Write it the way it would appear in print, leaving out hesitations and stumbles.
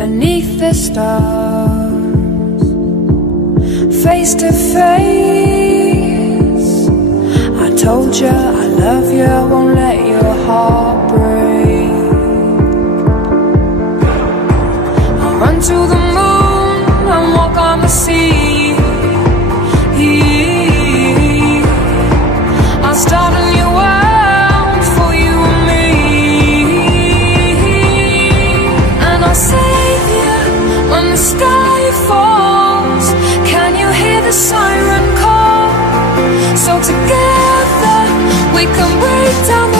beneath the stars, face to face. I told you I love you, I won't let your heart break. I'll run to the moon and walk on the sea. I'll start a new world for you and me, and I'll save you when the sky falls. Can you hear the siren call? So together we can break down the